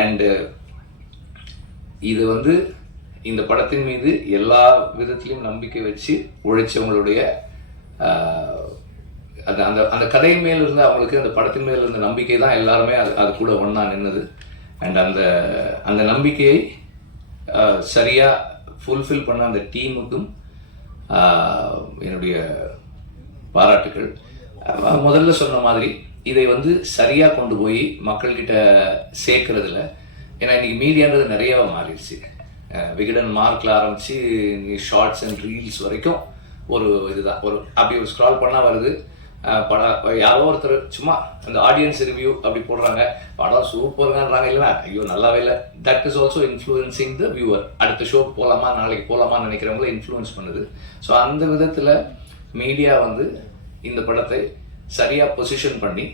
And இது வந்து இந்த படத்தின் மீது எல்லா விதத்திலையும் நம்பிக்கை வச்சு உழைச்சவங்களுடைய அந்த அந்த அந்த கதையின் மேல் இருந்த அவங்களுக்கு அந்த படத்தின் மேல் இருந்த நம்பிக்கை தான் எல்லாருமே அது அது கூட ஒன்றா நின்னது. அண்ட் அந்த அந்த நம்பிக்கையை சரியாக ஃபுல்ஃபில் பண்ண அந்த டீமுக்கும் என்னுடைய பாராட்டுகள். முதல்ல சொன்ன மாதிரி இதை வந்து சரியாக கொண்டு போய் மக்கள்கிட்ட சேர்க்கறதுல ஏன்னா இன்னைக்கு மீடியான்றது நிறையா மாறிடுச்சு. விகடன் மார்க்ல ஆரம்பிச்சு ஷார்ட்ஸ் அண்ட் ரீல்ஸ் வரைக்கும் ஒரு இதுதான். ஒரு அப்படி ஒரு ஸ்க்ரால் பண்ணால் வருது. படம் யாரோ ஒருத்தர் சும்மா அந்த ஆடியன்ஸ் ரிவ்யூ அப்படி போடுறாங்க. படம் சூப்பருங்கன்றாங்க இல்லைன்னா ஐயோ நல்லாவே இல்லை. That is also influencing the viewer அடுத்த ஷோ போகலாமா நாளைக்கு போகலாமா நினைக்கிறவங்கள இன்ஃப்ளூயன்ஸ் பண்ணுது. ஸோ அந்த விதத்தில் மீடியா வந்து இந்த படத்தை சரியாக பொசிஷன் பண்ணி